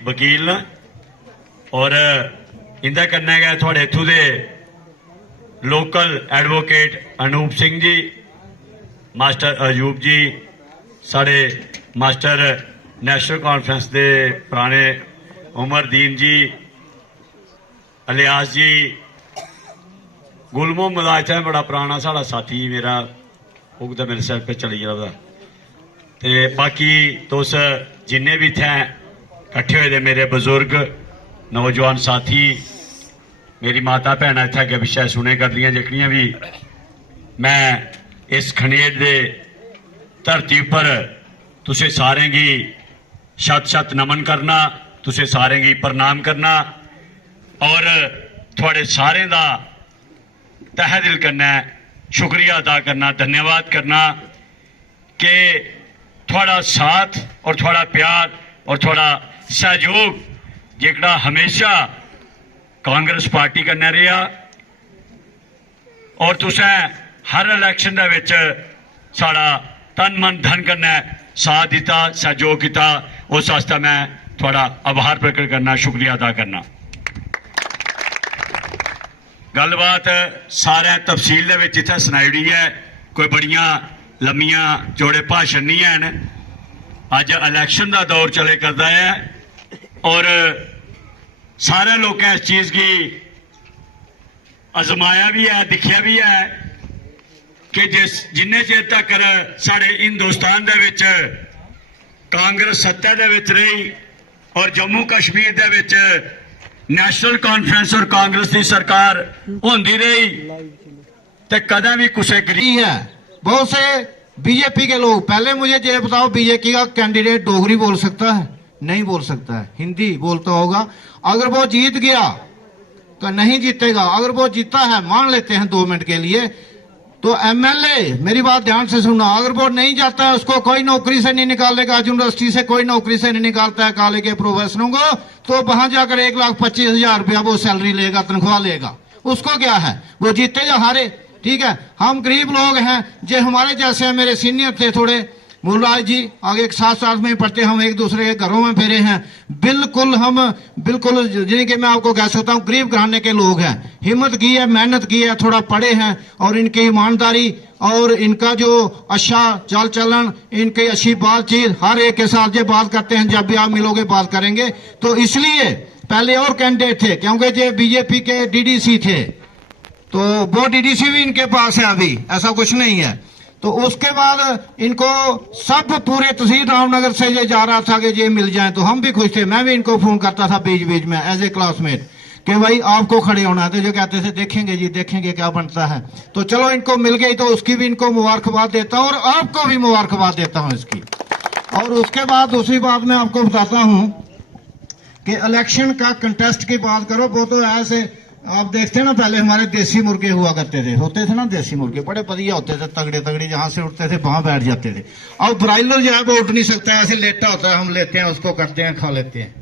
वकील न और इंदा कन्नै गै थुआढ़े इत्थूं दे local advocate Anoop Singh ji, master Ayub जी, साढ़े मास्टर नेशनल कॉन्फ्रेंस के पुराने उमरदीन जी, अलियास जी, गुल मोहम्मद आज बड़ा पुराना साड़ा साथी मेरा, वो तो मेरे सिर पे चली जाता। तो बाकी तुस जिन्ने भी इत्थै कट्ठे हुए मेरे बजुर्ग नौजवान साथी, मेरी माता भैन इत्थै अग्गें पिच्छे सुने करदियां जेह्कियां भी, मैं इस खनेड दे धरती पर तुसें सारें गी शत शत नमन करना, तुसें सारें गी प्रणाम करना और थुआढ़े सारें दा तहे दिल कन्नै शुक्रिया अदा करना, धन्यवाद करना कि थोड़ा साथ और थोड़ा प्यार और थोड़ा सहयोग जेकड़ा हमेशा कांग्रेस पार्टी कन्नै रहा और तुसें हर इलैक्शन दे विच साड़ा तन मन धन कन्नै साथ दिता, सहयोग किया, उस वास्ते मैं थोड़ा आभार प्रकट करना, शुक्रिया अदा करना। गलबात सारे तफसील दे विच इत्थै सनाई ओड़ी है, कोई बड़ियां लम्मियां चौड़े भाषण नहीं हैन। अज इलैक्शन का दौर चले करता है और सारे लोगों इस चीज़ की आजमाया भी है, दिखिया भी है कि जिन्ने चिर तक साढ़े हिंदुस्तान दे विच कांग्रेस सत्ता दे विच रही और जम्मू कश्मीर दे विच नेशनल कॉन्फ्रेंस और कांग्रेस की सरकार होंदी रही तो कदम भी कुछ है। बहुत से बीजेपी के लोग, पहले मुझे ये बताओ बीजेपी का कैंडिडेट डोगरी बोल सकता है? नहीं बोल सकता है, हिंदी बोलता होगा। अगर वो जीत गया तो नहीं जीतेगा, अगर वो जीता है मान लेते हैं 2 मिनट के लिए, तो एमएलए, मेरी बात ध्यान से सुनना, अगर वो नहीं जाता है उसको कोई नौकरी से नहीं निकालेगा, यूनिवर्सिटी से कोई नौकरी से नहीं निकालता है काले के प्रोफेसरों को, तो वहां जाकर 1,25,000 रुपया वो सैलरी लेगा, तनख्वाह लेगा। उसको क्या है, वो जीते या हारे, ठीक है। हम गरीब लोग हैं, जो हमारे जैसे हैं, मेरे सीनियर थे थोड़े, मूलराज जी आगे साथ साथ में पढ़ते, हम एक दूसरे के घरों में फेरे हैं, बिल्कुल हम बिल्कुल जिन्हें कि मैं आपको कह सकता हूँ गरीब घराने के लोग हैं। हिम्मत की है, मेहनत की है, थोड़ा पढ़े हैं और इनकी ईमानदारी और इनका जो अच्छा चाल चलन, इनकी अच्छी बातचीत, हर एक के साथ जो बात करते हैं, जब भी आप मिलोगे बात करेंगे। तो इसलिए पहले और कैंडिडेट थे, क्योंकि जो बीजेपी के डीडीसी थे, तो वो डीडीसी भी इनके पास है अभी, ऐसा कुछ नहीं है। तो उसके बाद इनको सब पूरे तहसील रामनगर से ये जा रहा था कि ये मिल जाए, तो हम भी खुश थे। मैं भी इनको फोन करता था बीच बीच में एज ए क्लासमेट कि भाई आपको खड़े होना है, तो जो कहते थे देखेंगे जी, देखेंगे क्या बनता है। तो चलो इनको मिल गई, तो उसकी भी इनको मुबारकबाद देता हूँ और आपको भी मुबारकबाद देता हूँ इसकी। और उसके बाद दूसरी बात मैं आपको बताता हूँ कि इलेक्शन का कंटेस्ट की बात करो, वो तो ऐसे आप देखते हैं ना, पहले हमारे देसी मुर्गे हुआ करते थे, होते थे ना देसी मुर्गे, बड़े बढ़िया होते थे, तगड़े तगड़े, जहां से उठते थे वहां बैठ जाते थे। अब ब्राइलर जो है वो उठ नहीं सकता है, ऐसे लेटा होता है, हम लेते हैं उसको, करते हैं, खा लेते हैं।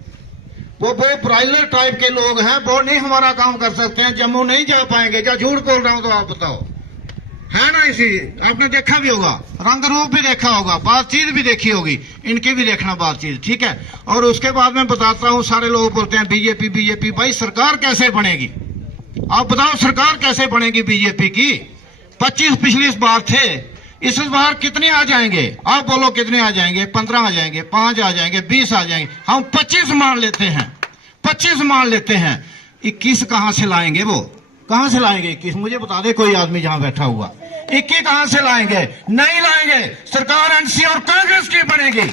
वो ब्राइलर टाइप के लोग हैं, वो नहीं हमारा काम कर सकते हैं, जम्मू नहीं जा पाएंगे। क्या झूठ बोल रहा हूं तो आप बताओ, है ना? इसी आपने देखा भी होगा, रंग रूप भी देखा होगा, बातचीत भी देखी होगी, इनकी भी देखना बातचीत, ठीक है। और उसके बाद मैं बताता हूँ, सारे लोग बोलते हैं बीजेपी बीजेपी, भाई सरकार कैसे बनेगी? आप बताओ सरकार कैसे बनेगी बीजेपी की? 25 पिछली बार थे, इस बार कितने आ जाएंगे? आप बोलो कितने आ जाएंगे? 15 आ जाएंगे, 5 आ जाएंगे, 20 आ जाएंगे, हम 25 मान लेते हैं, 25 मान लेते हैं। 21 कहां से लाएंगे? वो कहां से लाएंगे 21? मुझे बता दे कोई आदमी जहां बैठा हुआ, 21 कहां से लाएंगे? नहीं लाएंगे। सरकार एनसी और कांग्रेस की बनेगी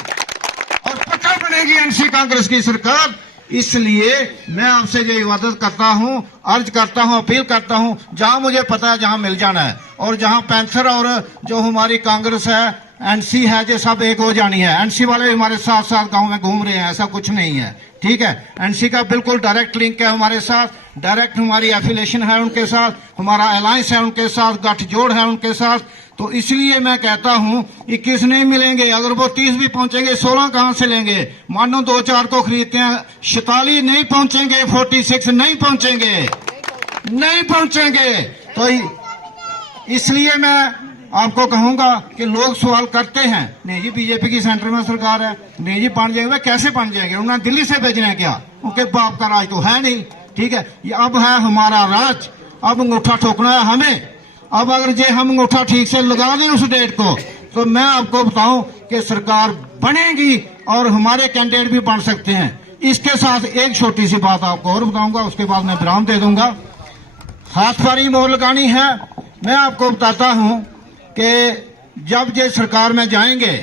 और पक्का बनेगी एनसी कांग्रेस की सरकार। इसलिए मैं आपसे ये इबादत करता हूं, अर्ज करता हूं, अपील करता हूं, जहां मुझे पता है जहां मिल जाना है, और जहां पैंथर और जो हमारी कांग्रेस है, एनसी है, जो सब एक हो जानी है। एनसी वाले हमारे साथ साथ गांव में घूम रहे हैं, ऐसा कुछ नहीं है, ठीक है। एनसी का बिल्कुल डायरेक्ट लिंक है हमारे साथ, डायरेक्ट हमारी एफिलेशन है उनके साथ, हमारा अलायंस है उनके साथ, गठजोड़ है उनके साथ। तो इसलिए मैं कहता हूं 21 नहीं मिलेंगे, अगर वो 30 भी पहुंचेंगे, 16 कहां से लेंगे? मानो 2-4 को खरीदते हैं, 46 नहीं पहुंचेंगे, 46 नहीं पहुंचेंगे, नहीं पहुंचेंगे। तो इसलिए मैं आपको कहूंगा कि लोग सवाल करते हैं, नहीं जी बीजेपी की सेंटर में सरकार है, नहीं जी बन जाएंगे, कैसे बन जाएंगे, उन्होंने दिल्ली से भेजना है क्या, उनके बाप का राज तो है नहीं। ठीक है, ये अब है हमारा राज, अब अंगूठा ठोकना है हमें। अब अगर जे हम अंगूठा ठीक से लगा दें उस डेट को, तो मैं आपको बताऊं कि सरकार बनेगी और हमारे कैंडिडेट भी बन सकते हैं। इसके साथ एक छोटी सी बात आपको और बताऊंगा, उसके बाद मैं विराम दे दूंगा। हाथ पारी मोहर लगानी है। मैं आपको बताता हूं कि जब ये सरकार में जाएंगे,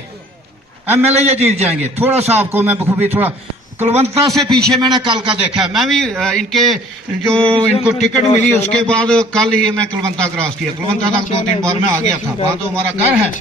एमएलए ये जीत जाएंगे। थोड़ा सा आपको मैं बखूबी थोड़ा कुलवंता से पीछे मैंने कल का देखा, मैं भी इनको टिकट मिली उसके बाद कल ही मैं कुलवंता क्रॉस किया। कुलवंता तक 2-3 बार मैं आ गया था, वहां तो हमारा घर है।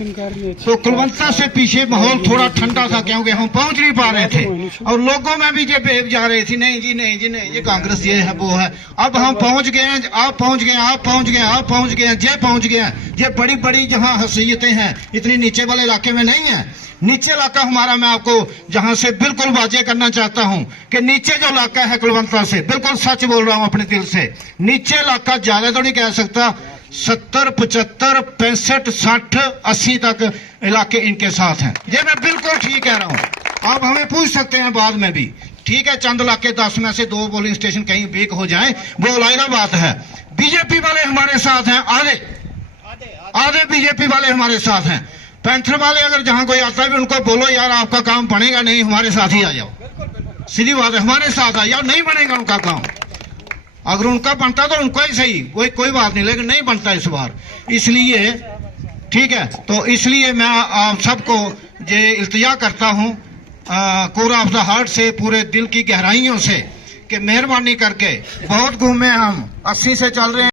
तो कुलवंता से पीछे माहौल थोड़ा ठंडा था, क्योंकि हम पहुंच नहीं पा रहे थे और लोगों में भी ये बेब जा रही थी, नहीं जी नहीं जी नहीं, ये कांग्रेस ये है वो है। अब हम पहुंच गए हैं, आप पहुंच गए, आप पहुंच गए, आप पहुंच गए, ये पहुंच गए हैं। ये बड़ी बड़ी जहां हसीयतें हैं, इतनी नीचे वाले इलाके में नहीं है। नीचे इलाका हमारा, मैं आपको जहां से बिल्कुल वाजे करना चाहता हूं कि नीचे जो इलाका है कुलवंता से, बिल्कुल सच बोल रहा हूं अपने दिल से, नीचे इलाका ज्यादा तो नहीं कह सकता, 70, 75, 65, 60, 80 तक इलाके इनके साथ हैं। ये मैं बिल्कुल ठीक कह रहा हूं। आप हमें पूछ सकते हैं बाद में भी, ठीक है, चंद इलाके 10 में से 2 पोलिंग स्टेशन कहीं वीक हो जाए, वो अलग बात है। बीजेपी वाले हमारे साथ हैं, आधे बीजेपी वाले हमारे साथ हैं। पैंथर वाले अगर जहां कोई आता है भी उनको बोलो यार आपका काम बनेगा नहीं, हमारे साथ ही आ जाओ, सीधी बात है, हमारे साथ आ जाओ, नहीं बनेगा उनका काम। अगर उनका बनता तो उनको ही सही, कोई बात नहीं, लेकिन नहीं बनता इस बार। इसलिए ठीक है, तो इसलिए मैं आप सबको ये इल्तिजा करता हूं कोर ऑफ द हार्ट से, पूरे दिल की गहराइयों से, कि मेहरबानी करके, बहुत घूमे हम, 80 से चल रहे हैं।